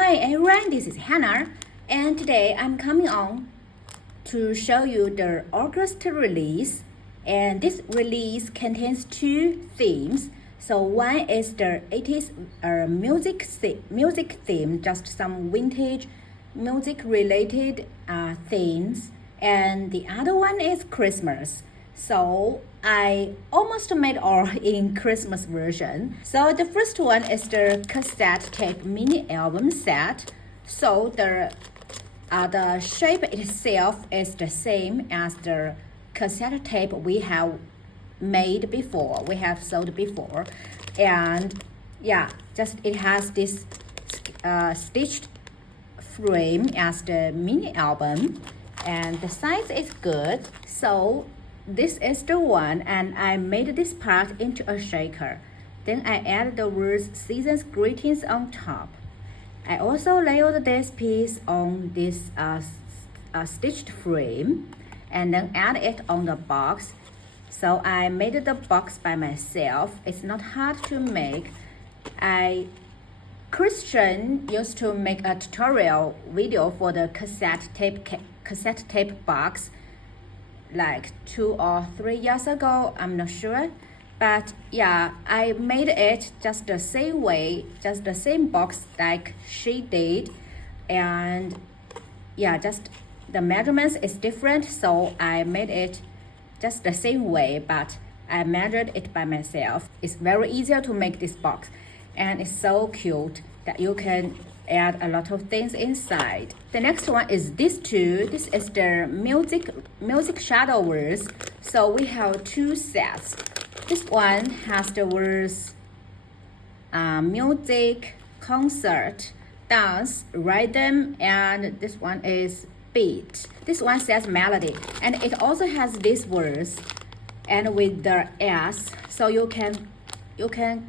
Hi everyone, this is Hannah, and today I'm coming on to show you the August release. And this release contains two themes. So one is the 80s music theme, just some vintage music related themes, and the other one is Christmas. So I almost made all in Christmas version. So the first one is the cassette tape mini album set. So the shape itself is the same as the cassette tape we have made before, we have sold before. And yeah, just it has this stitched frame as the mini album, and the size is good. So this is the one, and I made this part into a shaker. Then I added the words season's greetings on top. I also layered this piece on this stitched frame and then add it on the box. So I made the box by myself. It's not hard to make. Christian used to make a tutorial video for the cassette tape box like 2 or 3 years ago, I'm not sure. But yeah, I made it just the same way, just the same box like she did. And yeah, just the measurements is different, so I made it just the same way, but I measured it by myself. It's very easier to make this box, and it's so cute that you can add a lot of things inside. The next one is this two. This is the music shadow words. So we have two sets. This one has the words music, concert, dance, rhythm, and this one is beat. This one says melody, and it also has these words and with the S. So you can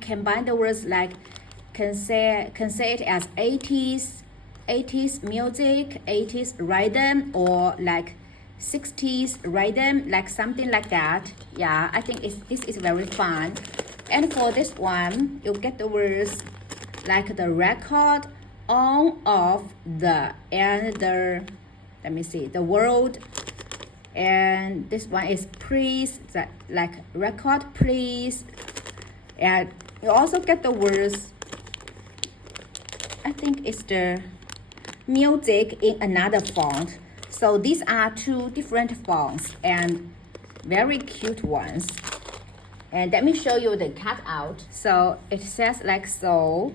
combine the words, like can say it as 80s music, 80s rhythm, or like 60s rhythm, like something like that. Yeah, I think this is very fun. And for this one, you get the words like the record, on, off, the, and the, let me see, the world. And this one is please, that like record please. And you also get the words, I think it's the music in another font. So these are two different fonts and very cute ones. And let me show you the cutout. So it says like so.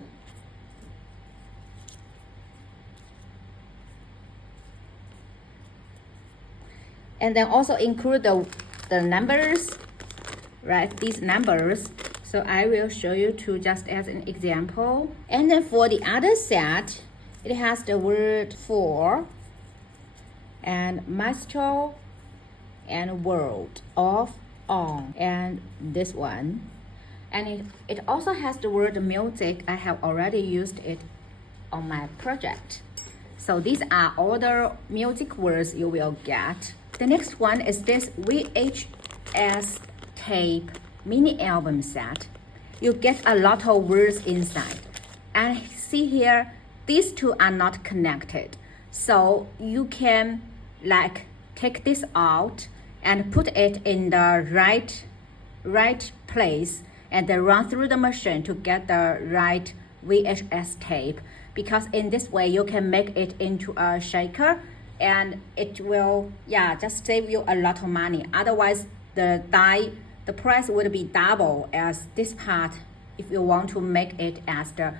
And then also include the numbers, right? These numbers. So I will show you two just as an example. And then for the other set, it has the word for and maestro and world, off, on, and this one. And it also has the word music. I have already used it on my project. So these are all the music words you will get. The next one is this VHS tape mini album set. You get a lot of words inside. And see here, these two are not connected. So you can like take this out and put it in the right place and then run through the machine to get the right VHS tape. Because in this way you can make it into a shaker, and it will just save you a lot of money. Otherwise the price would be double as this part. If you want to make it as the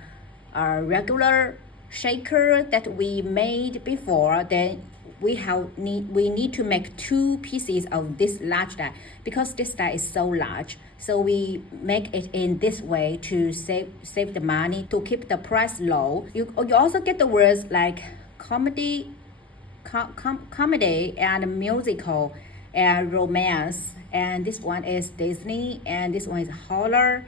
regular shaker that we made before, then we need to make two pieces of this large die, because this die is so large. So we make it in this way to save the money, to keep the price low. You also get the words like comedy and musical and romance, and this one is Disney, and this one is horror.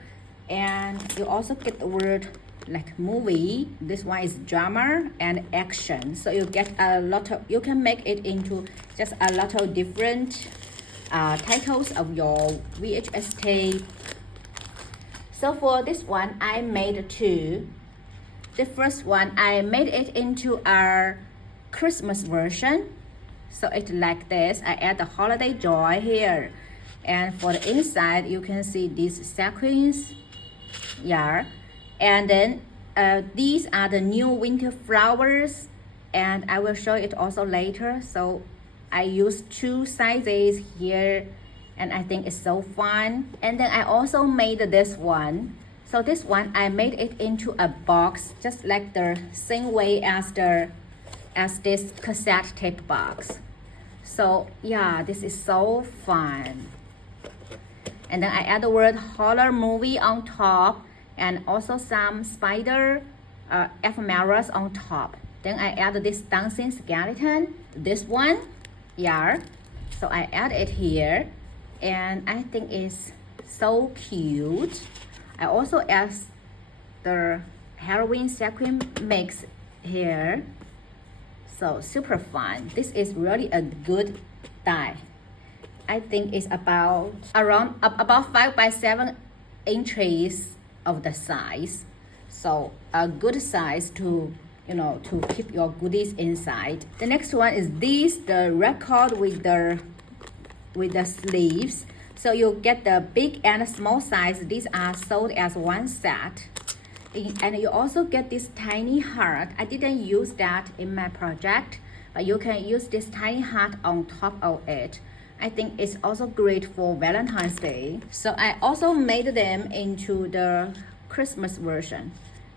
And you also get the word like movie. This one is drama and action. So you get a lot of, you can make it into just a lot of different titles of your VHS tape. So for this one, I made two. The first one, I made it into our Christmas version. So it's like this. I add the holiday joy here. And for the inside, you can see these sequins. Yeah. And then these are the new winter flowers. And I will show it also later. So I use 2 sizes here. And I think it's so fun. And then I also made this one. So this one, I made it into a box, just like the same way as this cassette tape box. So yeah, this is so fun. And then I add the word horror movie on top, and also some spider ephemeras on top. Then I add this dancing skeleton, this one, yeah. So I add it here, and I think it's so cute. I also add the Halloween sequin mix here. So super fun. This is really a good die. I think it's about 5 by 7 inches of the size. So a good size to to keep your goodies inside. The next one is the record with the sleeves. So you get the big and small size. These are sold as one set. And you also get this tiny heart. I didn't use that in my project, but you can use this tiny heart on top of it. I think it's also great for Valentine's Day. So I also made them into the Christmas version.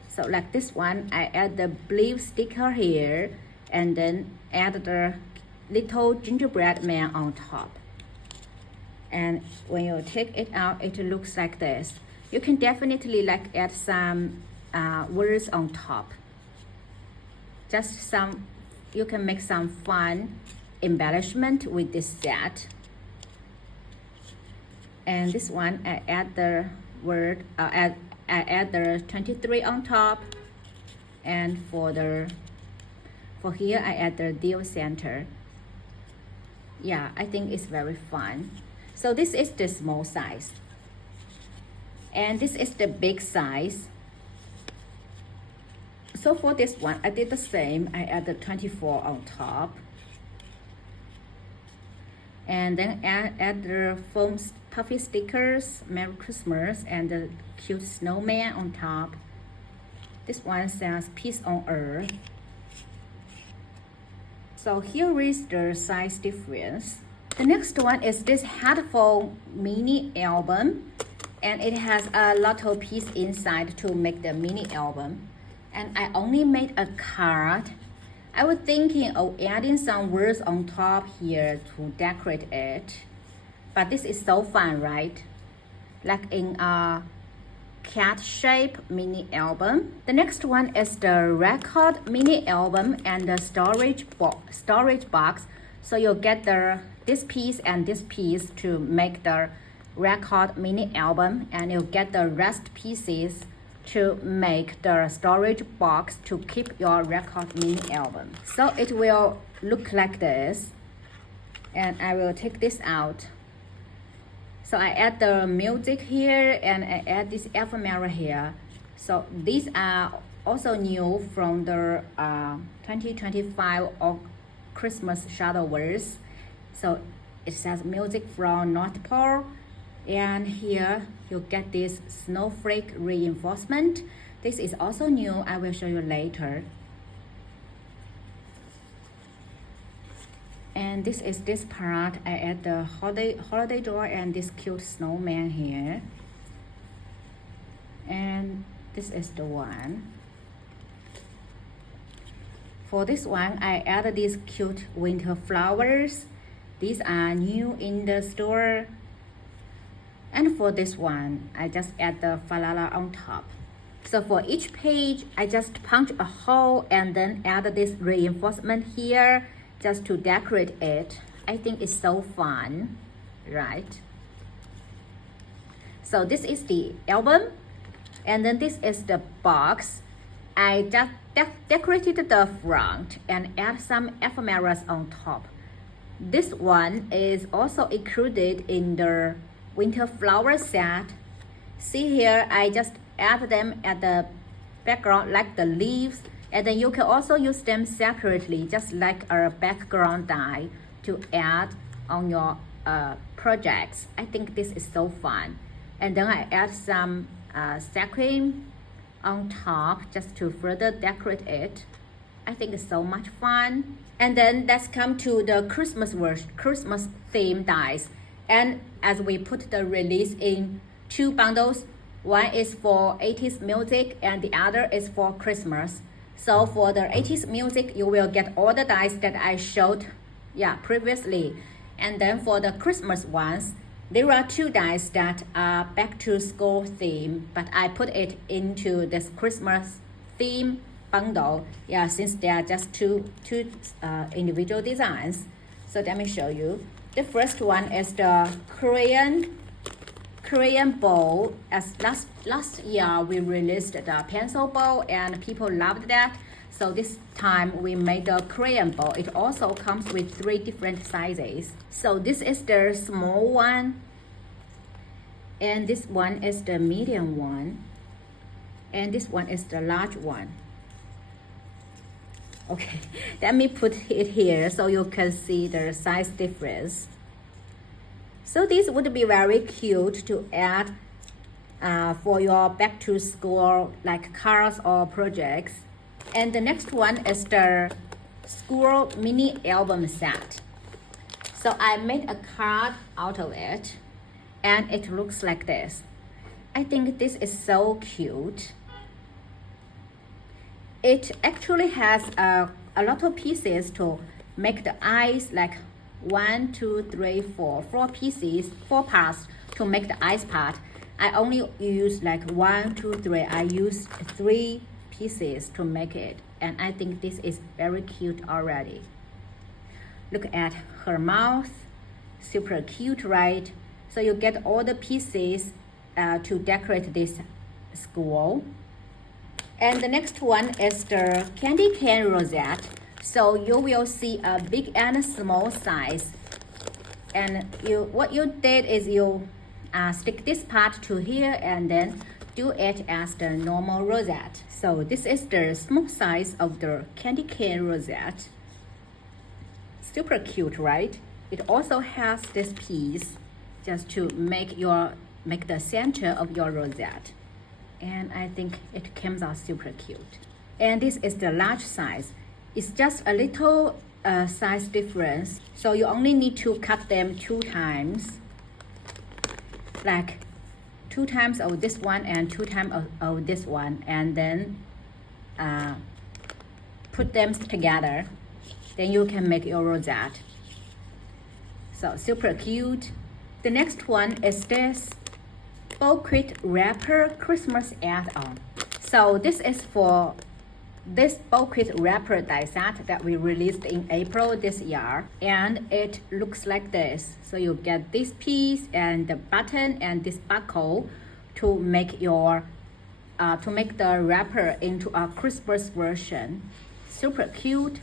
So like this one, I add the blue sticker here, and then add the little gingerbread man on top. And when you take it out, it looks like this. You can definitely like add some words on top. You can make some fun embellishment with this set. And this one, I add the word, I add the 23 on top. And for here, I add the deal center. Yeah, I think it's very fun. So this is the small size. And this is the big size. So for this one, I did the same. I added 24 on top. And then add the foam puffy stickers, Merry Christmas, and the cute snowman on top. This one says Peace on Earth. So here is the size difference. The next one is this headphone mini album, and it has a lot of pieces inside to make the mini album. And I only made a card. I was thinking of adding some words on top here to decorate it, but this is so fun, right? Like in a cat shape mini album. The next one is the record mini album and the storage box. So you'll get this piece and this piece to make the record mini album, and you'll get the rest pieces to make the storage box to keep your record mini album. So it will look like this, and I will take this out. So I add the music here, and I add this ephemera here. So these are also new from the 2025 of Christmas showerwares. So it says music from North Pole, and here you get this snowflake reinforcement. This is also new. I will show you later. And this is this part. I add the holiday door and this cute snowman here. And this is the one. For this one, I added these cute winter flowers. These are new in the store. And for this one, I just add the falala on top. So for each page, I just punch a hole and then add this reinforcement here just to decorate it. I think it's so fun, right? So this is the album, and then this is the box. I just decorated the front and add some ephemeras on top. This one is also included in the winter flower set. See here, I just add them at the background like the leaves, and then you can also use them separately, just like a background die to add on your projects. I think this is so fun. And then I add some sequin on top just to further decorate it. I think it's so much fun. And then let's come to the Christmas theme dies. And as we put the release in 2 bundles, one is for 80s music and the other is for Christmas. So for the 80s music, you will get all the dice that I showed previously. And then for the Christmas ones, there are 2 dice that are back to school theme, but I put it into this Christmas theme bundle, since they are just two individual designs. So let me show you. The first one is the Korean bowl. As last year we released the pencil bowl and people loved that. So this time we made the Korean bowl. It also comes with 3 different sizes. So this is the small one, and this one is the medium one, and this one is the large one. Okay, let me put it here so you can see the size difference. So this would be very cute to add for your back to school like cards or projects. And the next one is the school mini album set. So I made a card out of it and it looks like this. I think this is so cute. It actually has a lot of pieces to make the eyes, like 1, 2, 3, 4 pieces, 4 parts to make the eyes part. I only use like 1, 2, 3. I used 3 pieces to make it, and I think this is very cute already. Look at her mouth, super cute, right? So you get all the pieces to decorate this school. And the next one is the candy cane rosette. So you will see a big and small size. And what you did is you stick this part to here and then do it as the normal rosette. So this is the small size of the candy cane rosette. Super cute, right? It also has this piece just to make the center of your rosette. And I think it comes out super cute. And this is the large size. It's just a little size difference, so you only need to cut them 2 times, like 2 times of this one and 2 times of this one, and then put them together. Then you can make your rosette. So super cute. The next one is this Bullquit wrapper Christmas add-on. So this is for this Bullquit wrapper die set that we released in April this year, and it looks like this. So you get this piece and the button and this buckle to make your to make the wrapper into a Christmas version. Super cute.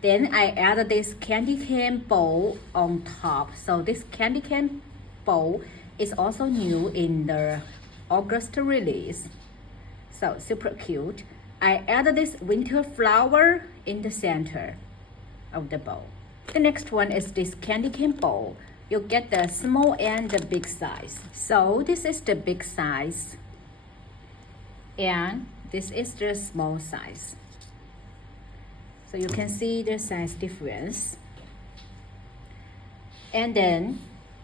Then I added this candy cane bowl on top. So this candy cane bowl is also new in the August release. So super cute. I added this winter flower in the center of the bowl. The next one is this candy cane bowl. You get the small and the big size. So this is the big size, and this is the small size. So you can see the size difference. And then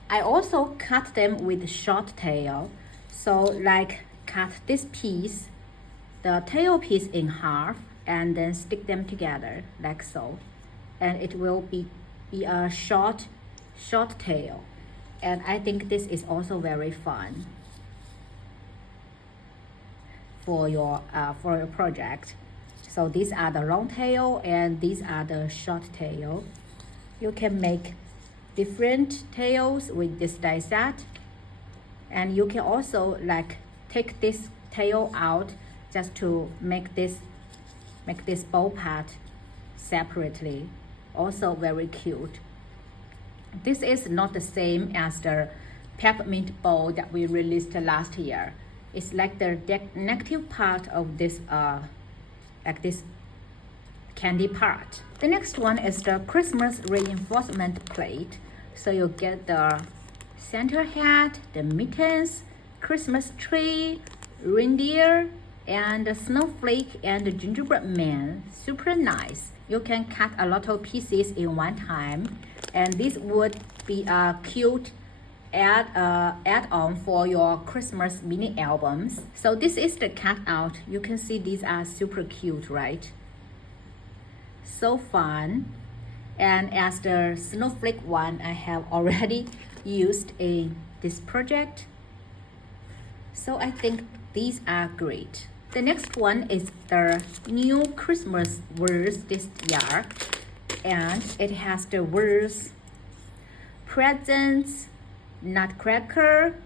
I also cut them with short tail. So like cut this piece, the tail piece in half, and then stick them together like so. And it will be a short tail. And I think this is also very fun for your project. So these are the long tail and these are the short tail. You can make different tails with this die set, and you can also like take this tail out just to make this bow part separately. Also very cute. This is not the same as the peppermint bow that we released last year. It's like the negative part of this like this candy part. The next one is the Christmas reinforcement plate. So you get the Santa hat, the mittens, Christmas tree, reindeer, and the snowflake and the gingerbread man. Super nice. You can cut a lot of pieces in one time, and this would be a cute add-on for your Christmas mini albums. So this is the cutout. You can see these are super cute, right? So fun. And as the snowflake one, I have already used in this project. So I think these are great. The next one is the new Christmas words this year, and it has the words presents, nutcracker,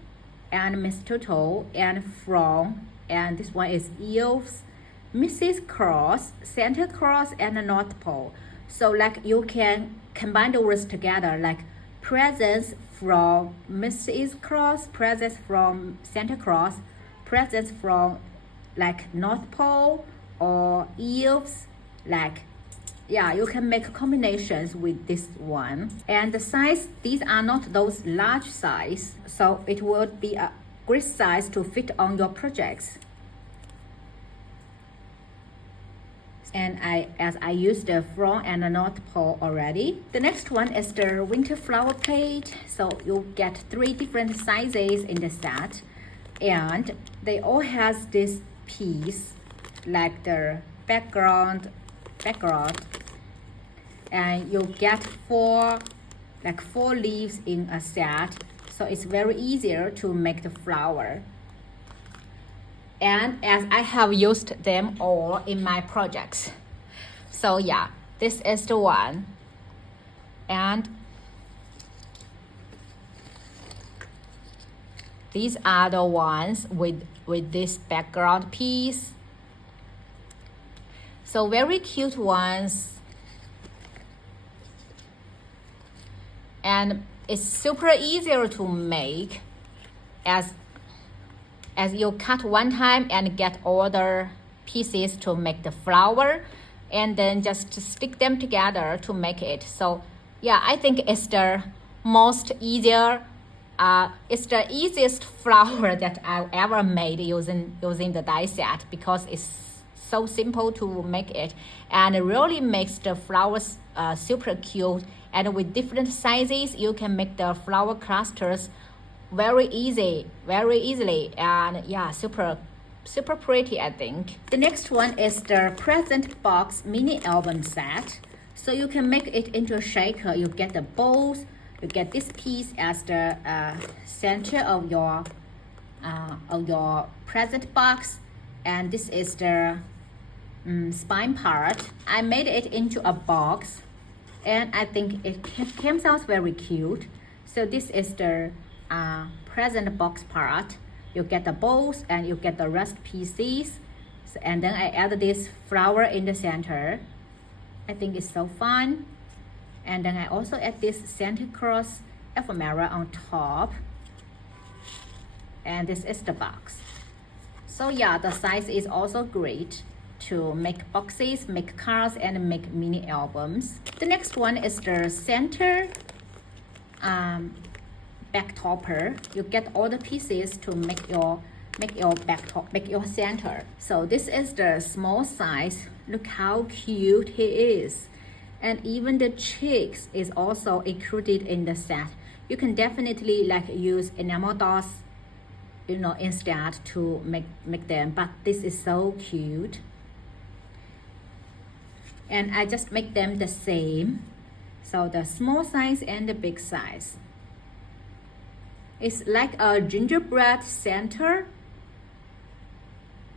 and mistletoe, and from, and this one is elves, Mrs. Claus, Santa Claus, and the North Pole. So like you can combine the words together, like presents from Mrs. Claus, presents from Santa Claus, presents from like North Pole, or elves, like, yeah, you can make combinations with this one. And the size, these are not those large size, so it would be a great size to fit on your projects. And as I used the from and the North Pole already. The next one is the winter flower plate. So you get 3 different sizes in the set, and they all has this piece like the background, and you get 4 leaves in a set, so it's very easier to make the flower. And as I have used them all in my projects, so yeah, this is the one. And these are the ones with this background piece. So very cute ones. And it's super easier to make as you cut one time and get all the pieces to make the flower, and then just stick them together to make it. So yeah, I think it's the most easier, it's the easiest flower that I've ever made using the die set, because it's so simple to make it, and it really makes the flowers super cute. And with different sizes, you can make the flower clusters very easily, and yeah, super pretty, I think. The next one is the present box mini album set. So you can make it into a shaker. You get the bowls, you get this piece as the center of your present box, and this is the spine part. I made it into a box, and I think it came out very cute. So this is the present box part. You get the bowls and you get the rest pieces. So, and then I add this flower in the center. I think it's so fun. And then I also add this Santa Claus ephemera on top. And this is the box. So yeah, the size is also great to make boxes, make cards, and make mini albums. The next one is the center back topper. You get all the pieces to make your back top, make your center. So this is the small size. Look how cute he is, and even the cheeks is also included in the set. You can definitely like use enamel dots, you know, instead to make them, but this is so cute. And I just make them the same, so the small size and the big size. It's like a gingerbread center,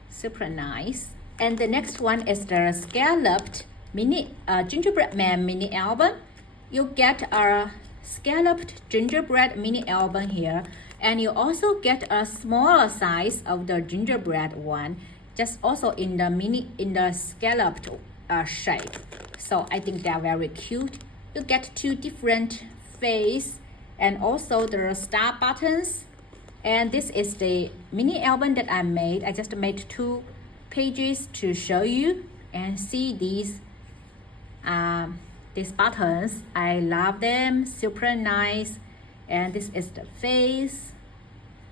super nice. And the next one is the Scalloped mini gingerbread man mini album. You get a scalloped gingerbread mini album here, and you also get a smaller size of the gingerbread one, just also in the scalloped shape. So I think they're very cute. You get 2 different face, and also the star buttons, And this is the mini album that I made. I just made 2 pages to show you and see these buttons. I love them, super nice. And this is the face,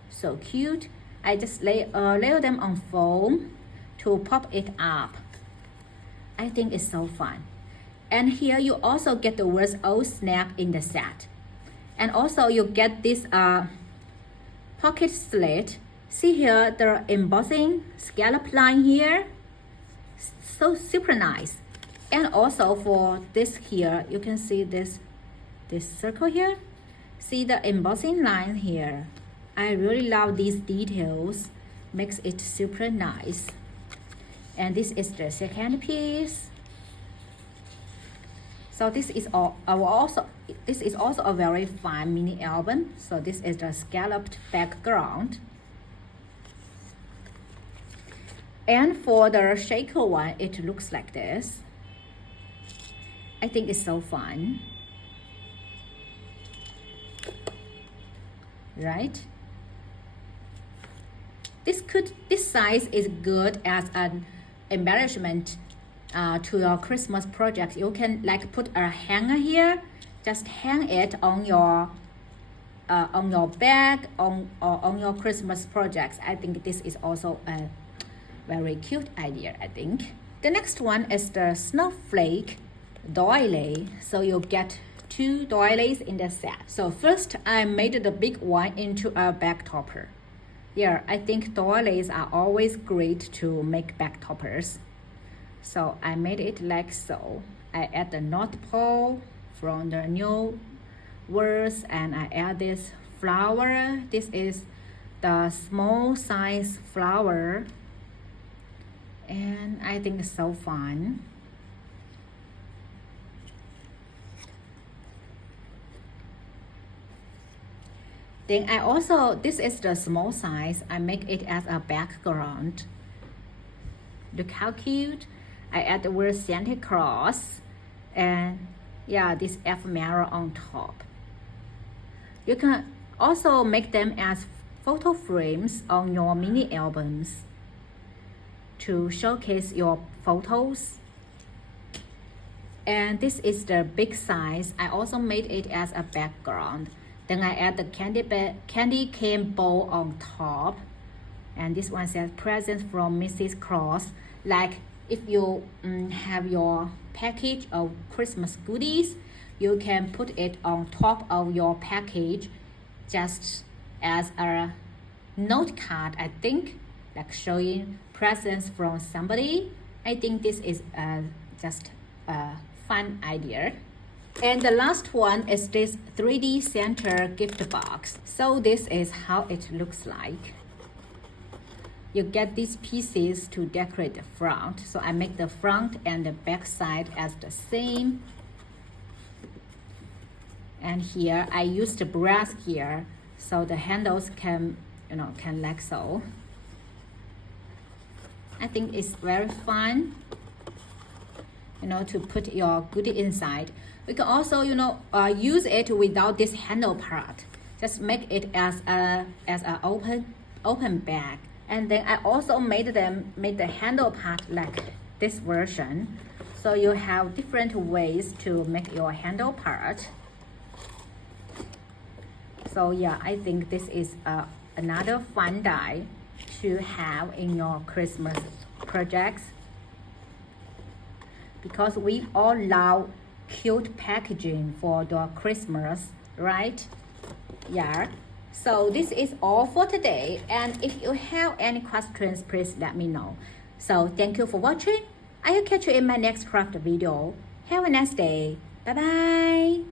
so cute. I just layer them on foam to pop it up. I think it's so fun. And here you also get the words "Oh Snap" in the set. And also you get this pocket slit. See here the embossing scallop line here, so super nice. And also for this here, you can see this circle here. See the embossing line here. I really love these details, makes it super nice. And this is the second piece. So this is also a very fun mini album. So this is the scalloped background. And for the shaker one, it looks like this. I think it's so fun, right? This size is good as an embellishment to your Christmas project. You can like put a hanger here, just hang it on your bag or on your Christmas projects. I think this is also a very cute idea, I think. The next one is the Snowflake Doily. So you get 2 doilies in the set. So first I made the big one into a bag topper. Yeah, I think doilies are always great to make bag toppers. So I made it like so. I add the North Pole from the new words, and I add this flower. This is the small size flower, and I think it's so fun. Then I also, this is the small size. I make it as a background. Look how cute. I add the word Santa Claus, and yeah, this ephemera on top. You can also make them as photo frames on your mini albums to showcase your photos. And this is the big size. I also made it as a background. Then I add the candy cane bowl on top. And this one says presents from Mrs. Claus. Like if you have your package of Christmas goodies, you can put it on top of your package just as a note card, I think, like showing presents from somebody. I think this is just a fun idea. And the last one is this 3D Santa gift box. So this is how it looks like. You get these pieces to decorate the front. So I make the front and the back side as the same. And here I use the brass here, so the handles can like so. I think it's very fun, to put your goodie inside. We can also, use it without this handle part. Just make it as a open bag. And then I also made the handle part like this version. So you have different ways to make your handle part. So yeah, I think this is another fun die to have in your Christmas projects, because we all love cute packaging for the Christmas, right? Yeah. So this is all for today, and if you have any questions, please let me know. So thank you for watching. I will catch you in my next craft video. Have a nice day. Bye bye.